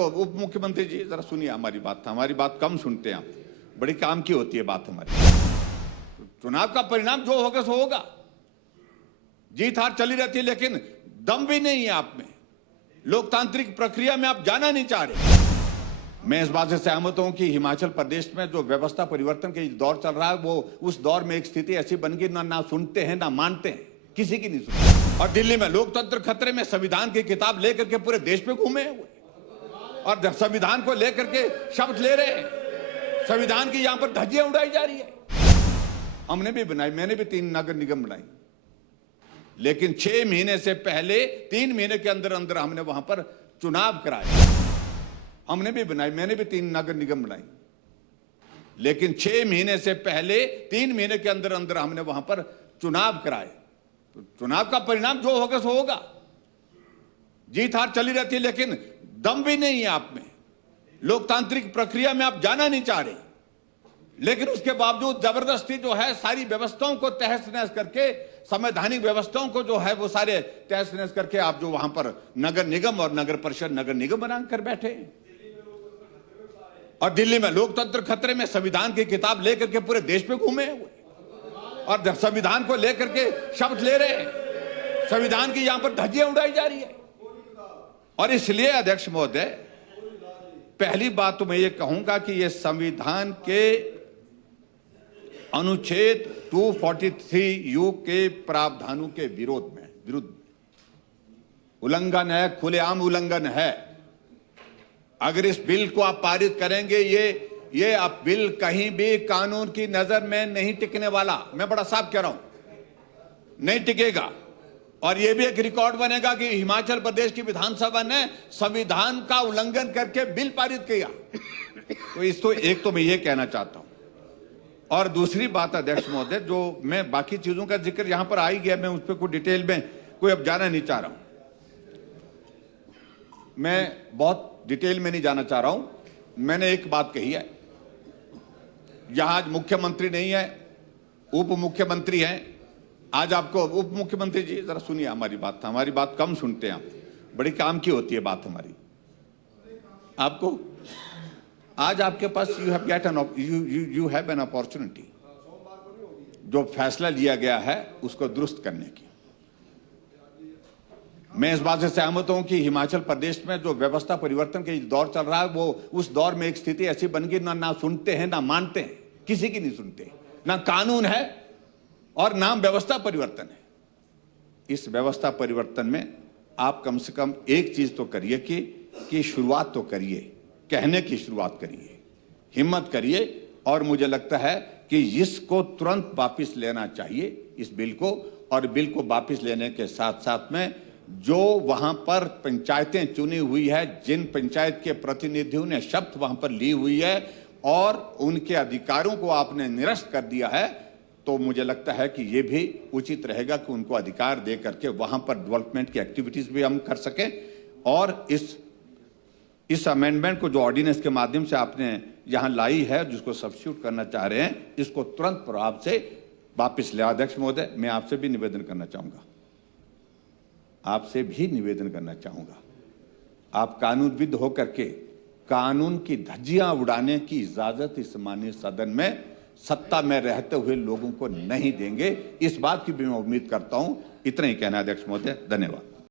तो उप मुख्यमंत्री जी जरा सुनिए हमारी बात कम सुनते हैं आप, बड़ी काम की होती है बात हमारी। चुनाव का परिणाम जो होगा सो होगा, जीत हार चली रहती है, लेकिन दम भी नहीं है आप में, लोकतांत्रिक प्रक्रिया में आप जाना नहीं चाह रहे। मैं इस बात से सहमत हूं कि हिमाचल प्रदेश में जो व्यवस्था परिवर्तन के दौर चल रहा है, वो उस दौर में एक स्थिति ऐसी बन गई, ना सुनते हैं ना मानते हैं, किसी की नहीं सुनते। और दिल्ली में लोकतंत्र खतरे में संविधान की किताब लेकर के पूरे देश में घूमे हुए और संविधान को लेकर के शब्द ले रहे हैं, संविधान की यहां पर धज्जियां उड़ाई जा रही है। हमने भी बनाई, मैंने भी 3 नगर निगम बनाई, लेकिन 6 महीने से पहले 3 महीने के अंदर अंदर हमने वहां पर चुनाव कराए। हमने भी बनाई, मैंने भी 3 नगर निगम बनाई, लेकिन 6 महीने से पहले 3 महीने के अंदर अंदर हमने वहां पर चुनाव कराए। तो चुनाव का परिणाम जो होगा सो होगा, जीत हार चली रहती है, लेकिन दम भी नहीं है आप में, लोकतांत्रिक प्रक्रिया में आप जाना नहीं चाह रहे। लेकिन उसके बावजूद जबरदस्ती जो है सारी व्यवस्थाओं को तहस नहस करके, संवैधानिक व्यवस्थाओं को जो है वो सारे तहस नहस करके आप जो वहां पर नगर निगम और नगर परिषद नगर निगम बनाकर बैठे। और दिल्ली में लोकतंत्र खतरे में संविधान की किताब लेकर के पूरे देश में घूमे हुए और संविधान को लेकर के शब्द ले रहे हैं, संविधान की यहां पर धज्जियां उड़ाई जा रही है। और इसलिए अध्यक्ष महोदय, पहली बात तो मैं ये कहूंगा कि ये संविधान के अनुच्छेद 243U के प्रावधानों के विरुद्ध उल्लंघन है, खुलेआम उल्लंघन है। अगर इस बिल को आप पारित करेंगे, ये आप बिल कहीं भी कानून की नजर में नहीं टिकने वाला, मैं बड़ा साफ कह रहा हूं, नहीं टिकेगा। और यह भी एक रिकॉर्ड बनेगा कि हिमाचल प्रदेश की विधानसभा ने संविधान का उल्लंघन करके बिल पारित किया। तो एक तो मैं ये कहना चाहता हूं। और दूसरी बात अध्यक्ष महोदय, जो मैं बाकी चीजों का जिक्र यहां पर आ ही गया, मैं उस पर कोई डिटेल में कोई अब जाना नहीं चाह रहा हूं, मैं बहुत डिटेल में नहीं जाना चाह रहा हूं। मैंने एक बात कही है, यहां मुख्यमंत्री नहीं है, उप मुख्यमंत्री हैं। आज आपको उप मुख्यमंत्री जी जरा सुनिए हमारी बात कम सुनते हैं आप, बड़ी काम की होती है बात हमारी। आपको आज आपके पास यू हैव एन अपॉर्चुनिटी, जो फैसला लिया गया है उसको दुरुस्त करने की। मैं इस बात से सहमत हूं कि हिमाचल प्रदेश में जो व्यवस्था परिवर्तन के दौर चल रहा है, वो उस दौर में एक स्थिति ऐसी बन गई, ना सुनते हैं ना मानते हैं, किसी की नहीं सुनते, ना कानून है और ना व्यवस्था परिवर्तन है। इस व्यवस्था परिवर्तन में आप कम से कम एक चीज तो करिए कि शुरुआत तो करिए, कहने की शुरुआत करिए, हिम्मत करिए। और मुझे लगता है कि इसको तुरंत वापस लेना चाहिए, इस बिल को। और बिल को वापस लेने के साथ साथ में जो वहां पर पंचायतें चुनी हुई है, जिन पंचायत के प्रतिनिधियों ने शपथ वहां पर ली हुई है और उनके अधिकारों को आपने निरस्त कर दिया है, तो मुझे लगता है कि यह भी उचित रहेगा कि उनको अधिकार दे करके वहां पर डेवलपमेंट की एक्टिविटीज भी हम कर सकें। और इस अमेंडमेंट को जो ऑर्डिनेंस के माध्यम से आपने यहां लाई है, जिसको सब्स्टिट्यूट करना चाह रहे हैं, इसको तुरंत प्रभाव से वापिस ले। अध्यक्ष महोदय, मैं आपसे भी निवेदन करना चाहूंगा, आप कानूनविद होकर के कानून की धज्जियां उड़ाने की इजाजत इस माननीय सदन में सत्ता में रहते हुए लोगों को नहीं देंगे, इस बात की भी मैं उम्मीद करता हूं। इतना ही कहना अध्यक्ष महोदय, धन्यवाद।